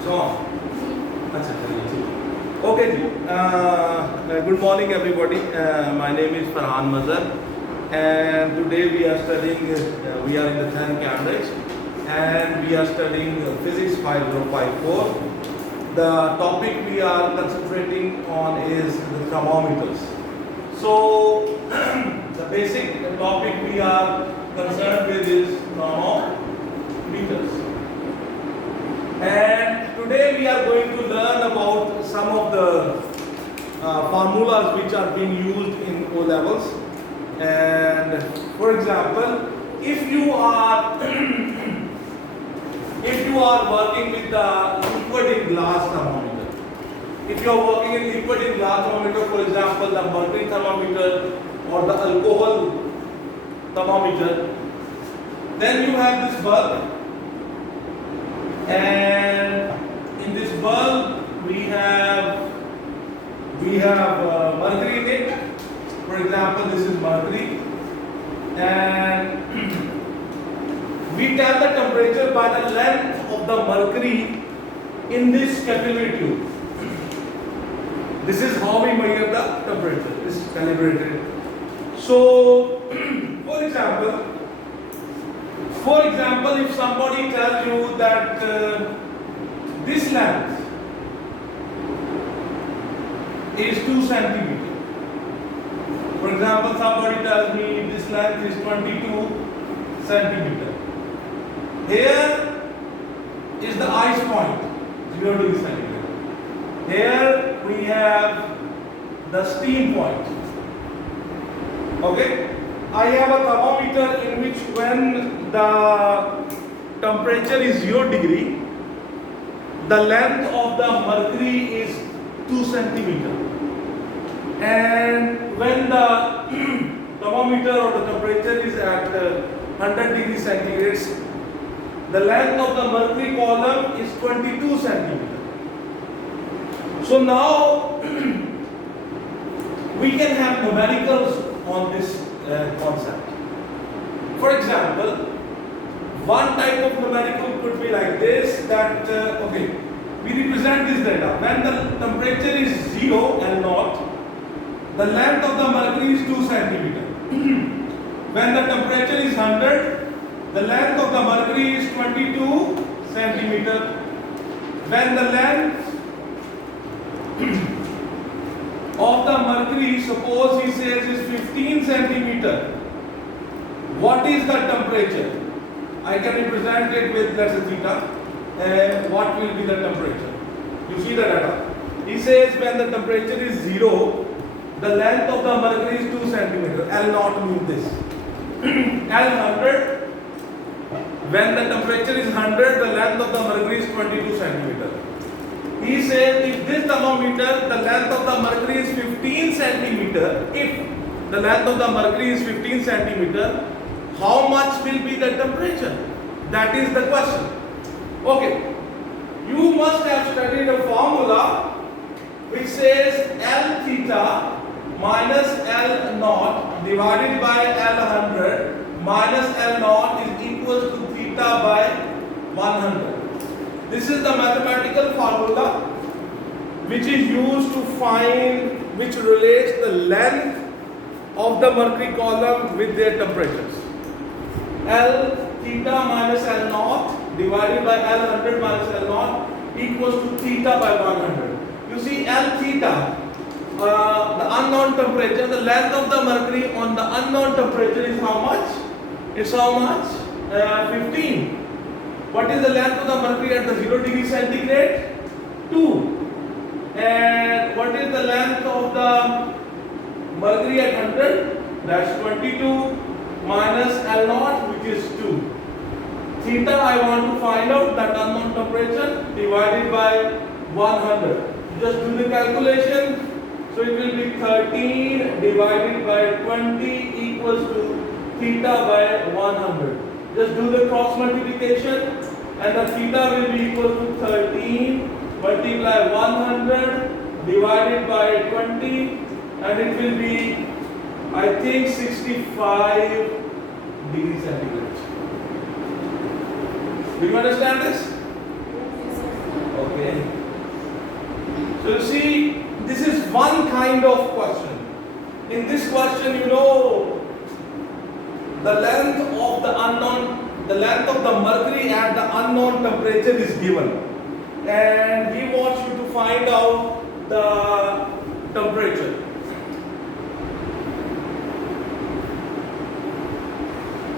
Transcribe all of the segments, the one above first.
Okay, good morning everybody. My name is Farhan Mazhar and today we are studying, we are in the 10th Cambridge and we are studying Physics 5054. The topic we are concentrating on is the thermometers. So, the basic topic we are concerned with is thermometers. And today we are going to learn about some of the formulas which are being used in O levels. And for example, if you are working with the liquid in glass thermometer, if you are working in liquid in glass thermometer, for example, the mercury thermometer or the alcohol thermometer, then you have this bulb. And in this bulb we have mercury in it. For example, this is mercury, and we tell the temperature by the length of the mercury in this capillary tube. This is how we measure the temperature. This is calibrated. So, for example, if somebody tells you that this length is 2 centimeters. For example, somebody tells me this length is 22 centimeters. Here is the ice point, 0 degree centigrade. Here we have the steam point. Okay? I have a thermometer in which when the temperature is 0 degree, the length of the mercury is 2 centimeters. And when the thermometer or the temperature is at 100 degrees centigrade, the length of the mercury column is 22 centimeters. So now we can have numericals on this concept. For example, one type of numerical could be like this, that we represent this data. When the temperature is 0 and not, the length of the mercury is 2 centimeters. When the temperature is 100, the length of the mercury is 22 centimeters. When the length of the mercury, suppose he says, is 15 centimeters, what is the temperature? I can represent it with, let's say, theta. What will be the temperature? You see the data. He says when the temperature is 0, the length of the mercury is 2 centimeters. L naught means this. L 100. When the temperature is 100, the length of the mercury is 22 centimeters. He says if this thermometer, the length of the mercury is 15 centimeters, if the length of the mercury is 15 centimeters, how much will be the temperature? That is the question. Okay, you must have studied a formula which says L theta minus L naught divided by L 100 minus L naught is equals to theta by 100. This is the mathematical formula which is used to find, which relates the length of the mercury column with their temperatures. L theta minus L naught divided by L 100 minus L naught equals to theta by 100. You see, L theta, the unknown temperature, the length of the mercury on the unknown temperature is how much? It's how much? 15. What is the length of the mercury at the 0 degree centigrade? 2. And what is the length of the mercury at 100? That's 22 minus L naught, which is 2. Theta I want to find out, that unknown temperature, divided by 100. Just do the calculation. So it will be 13 divided by 20 equals to theta by 100. Just do the cross multiplication and the theta will be equal to 13 multiply 100 divided by 20 and it will be, I think, 65 degrees centigrade. Do you understand this? Okay. kind of question. In this question, you know, the length of the mercury at the unknown temperature is given, and he wants you to find out the temperature.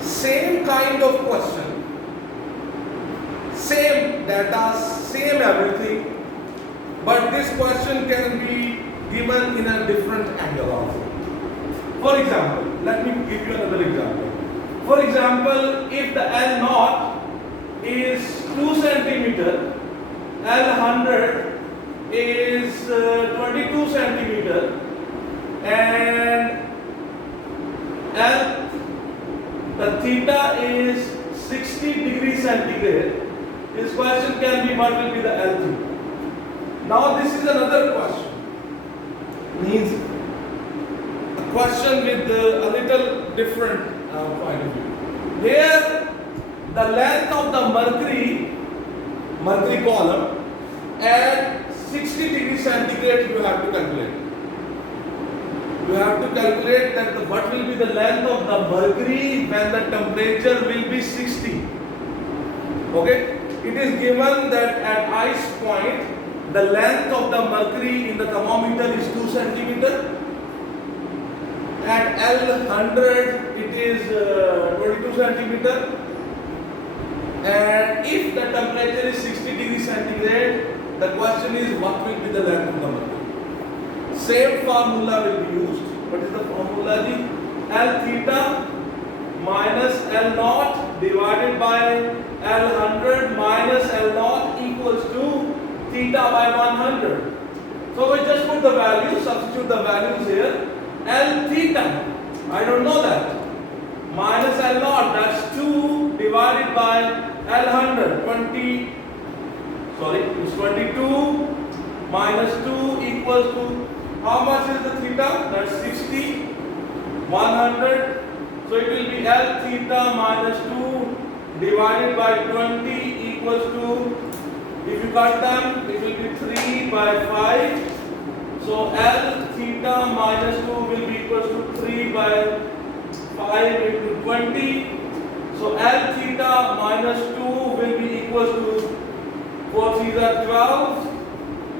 Same kind of question, same data, same everything, but this question can be given in a different angle also. For example, let me give you another example. For example, if the L naught is 2 centimeter, L100 is 22 centimeter, and the theta is 60 degrees centigrade, this question can be what will be the L theta. Now this is another question. Means a question with a little different point of view. Here the length of the mercury column at 60 degrees centigrade you have to calculate. You have to calculate that what will be the length of the mercury when the temperature will be 60. Okay? It is given that at ice point the length of the mercury in the thermometer is 2 centimeter. At L100 it is 22 centimeter. And if the temperature is 60 degrees centigrade, the question is what will be the length of the mercury. Same formula will be used. What is the formula? L theta minus L naught divided by L100 minus L naught equals to theta by 100. So we just put the values, substitute the values here. L theta, I don't know that. Minus L naught, that's 2 divided by L100, 22 minus 2 equals to, how much is the theta? That's 60, 100. So it will be L theta minus 2 divided by 20 equals to, if you cut them, it will be 3 by 5. So L theta minus 2 will be equals to 3 by 5 into 20. So L theta minus 2 will be equals to 4 3s are 12.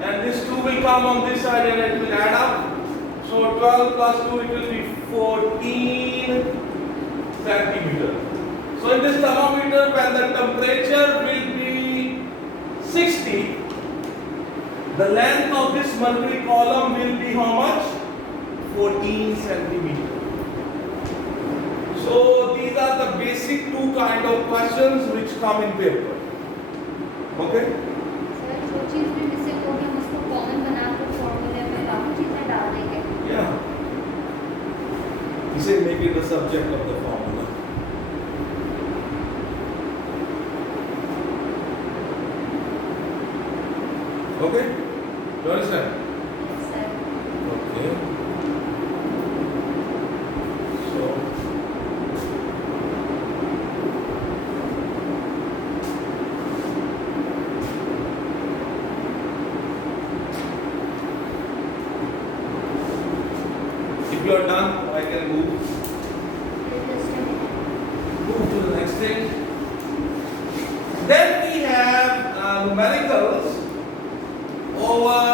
And this 2 will come on this side and it will add up. So 12 plus 2 it will be 14 centimeter. So in this thermometer when the temperature will be 60, the length of this mercury column will be how much? 14 centimeter. So these are the basic two kind of questions which come in paper. Okay? Yeah. He said make it the subject of the formula. Okay? You understand? Yes, sir. Okay. So if you are done, I can move to the next thing. Then we have numericals over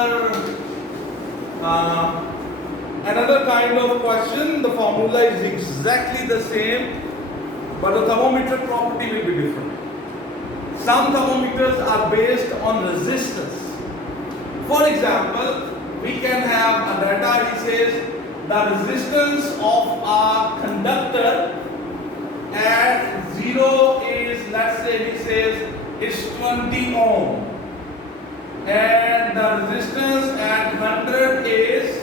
another kind of question. The formula is exactly the same, but the thermometer property will be different. Some thermometers are based on resistance. For example, we can have a data, he says the resistance of a conductor at 0 is, let's say he says, is 20 ohm. And the resistance at 100 is,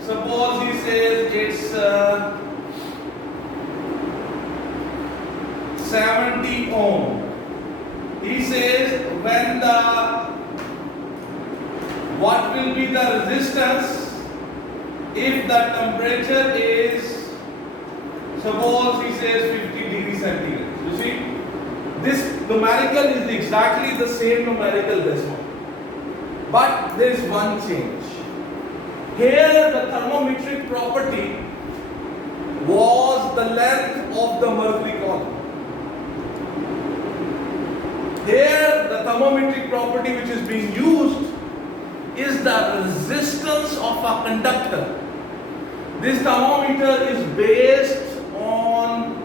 suppose he says it's 70 ohm. He says when what will be the resistance if the temperature is, suppose he says 50 degrees centigrade. You see, this numerical is exactly the same numerical this one. But there is one change. Here the thermometric property was the length of the mercury column. Here the thermometric property which is being used is the resistance of a conductor. This thermometer is based on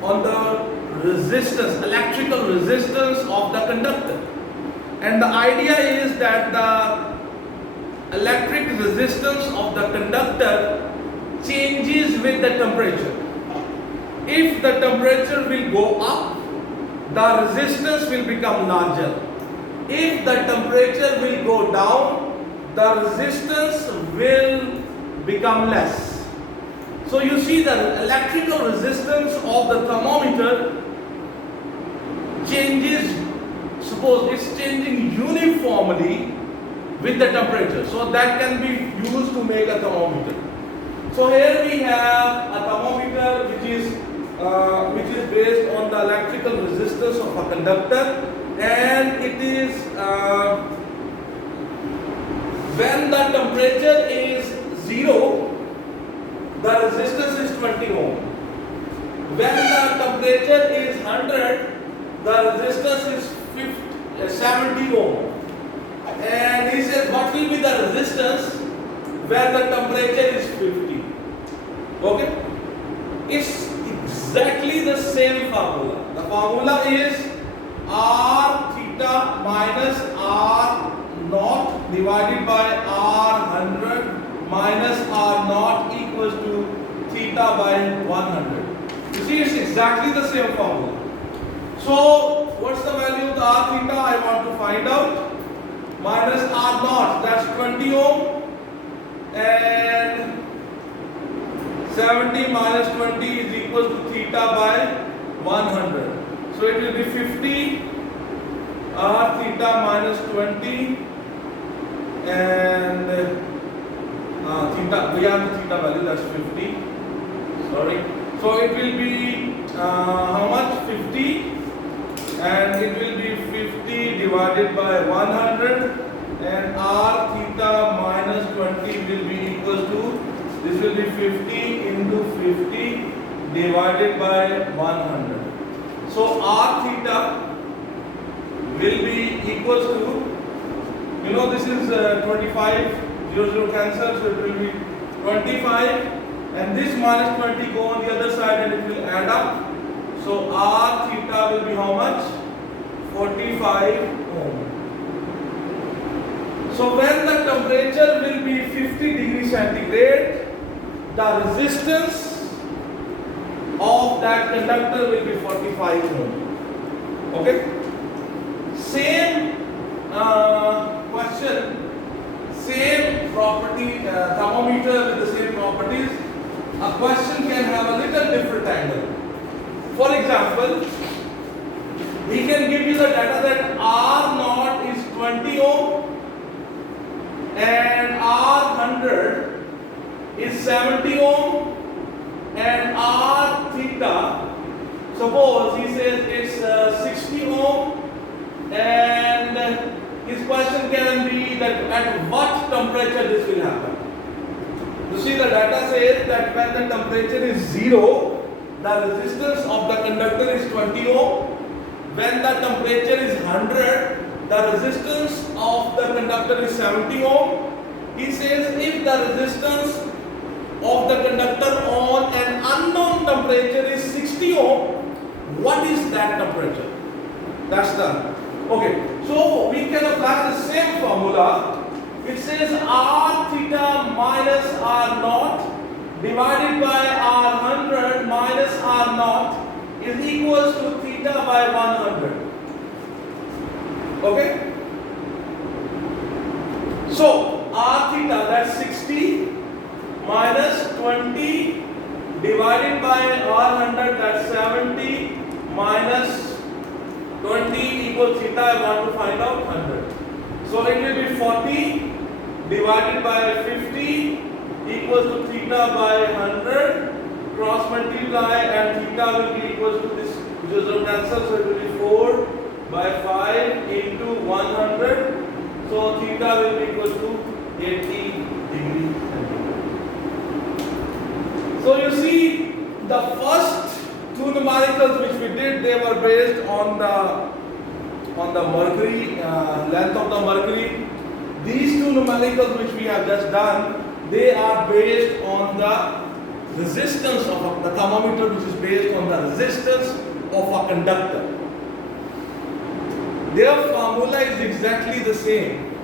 the resistance, electrical resistance of the conductor. And the idea is that the electric resistance of the conductor changes with the temperature. If the temperature will go up, the resistance will become larger. If the temperature will go down, the resistance will become less. So you see the electrical resistance of the thermometer changes. Suppose it's changing uniformly with the temperature. So that can be used to make a thermometer. So here we have a thermometer which is based on the electrical resistance of a conductor, and it is when the temperature is 0, the resistance is 20 ohm. When the temperature is 100, the resistance is 70 ohm. And he says what will be the resistance when the temperature is 50? Okay? It's exactly the same formula. The formula is R theta minus R naught divided by R 100 minus R naught equals to theta by 100. You see, it's exactly the same formula. So, what's the value of the R theta? I want to find out. Minus R naught, that's 20 ohm, and 70 minus 20 is equal to theta by 100. So it will be 50 R theta minus 20, and theta, we have the theta value, that's 50. Sorry. So it will be how much? 50, and it will be 50 divided by 100, and R theta minus 20 will be equal to, this will be 50 into 50 divided by 100. So R theta will be equals to, you know, this is 25, 0 cancel, so it will be 25, and this minus 20 go on the other side and it will add up. So R theta will be how much? 45 ohm. So when the temperature will be 50 degrees centigrade, the resistance of that conductor will be 45 ohm. Okay? Same question, same property, thermometer with the same properties. A question can have a little different angle. For example, he can give you the data that R naught is 20 ohm and R 100 is 70 ohm, and R theta, suppose he says it's 60 ohm, and his question can be that at what temperature this will happen. You see, the data says that when the temperature is 0, the resistance of the conductor is 20 ohm. When the temperature is 100, the resistance of the conductor is 70 ohm. He says if the resistance of the conductor on an unknown temperature is 60 ohm, what is that temperature? That's done. Okay, so we can apply the same formula. It says R theta minus R naught divided by R 100 minus R naught is equals to theta by 100. Okay? So R theta, that's 60 minus 20 divided by R 100, that's 70 minus 20 equals theta. I want to find out 100. So it will be 40 divided by 50 equals to theta by 100. Cross multiply and theta will be equals to this, which is a cancel, so it will be 4 by 5 into 100. So theta will be equal to 80 degree centigrade. So you see, the first two numericals which we did, they were based on the mercury, length of the mercury. These two numericals which we have just done, they are based on the resistance of the thermometer, which is based on the resistance of a conductor. Their formula is exactly the same.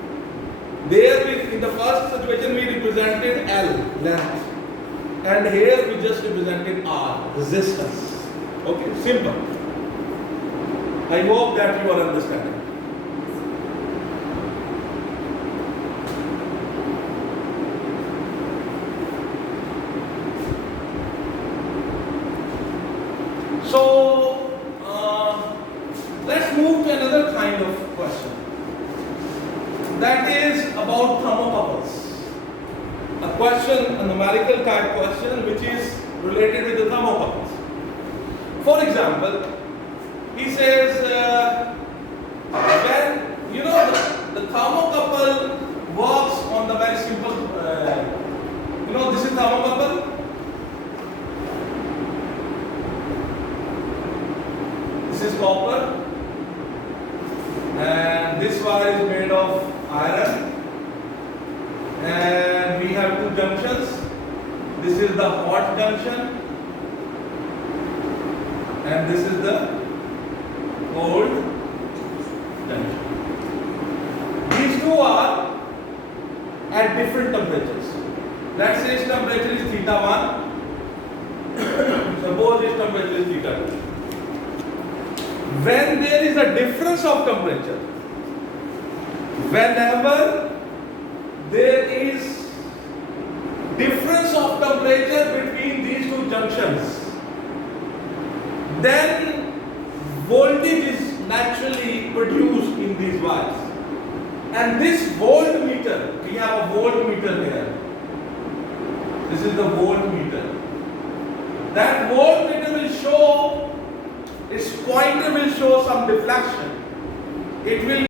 There in the first situation we represented L, length, and here we just represented R, resistance. Okay, simple. I hope that you are understanding. So, let's move to another kind of question. That is about thermocouples. A question, a numerical type question, which is related with the thermocouples. For example, he says, when the thermocouple works on the very simple, this is thermocouple. This is copper, and this wire is made of iron, and we have two junctions. This is the hot junction, and this is the cold junction. These two are at different temperatures. Let's say its temperature is theta 1. Suppose its temperature is theta 2. When there is a difference of temperature, whenever there is difference of temperature between these two junctions, then voltage is naturally produced in these wires. And this voltmeter, we have a voltmeter here. This is the voltmeter. That voltmeter will show, its pointer will show some deflection. It will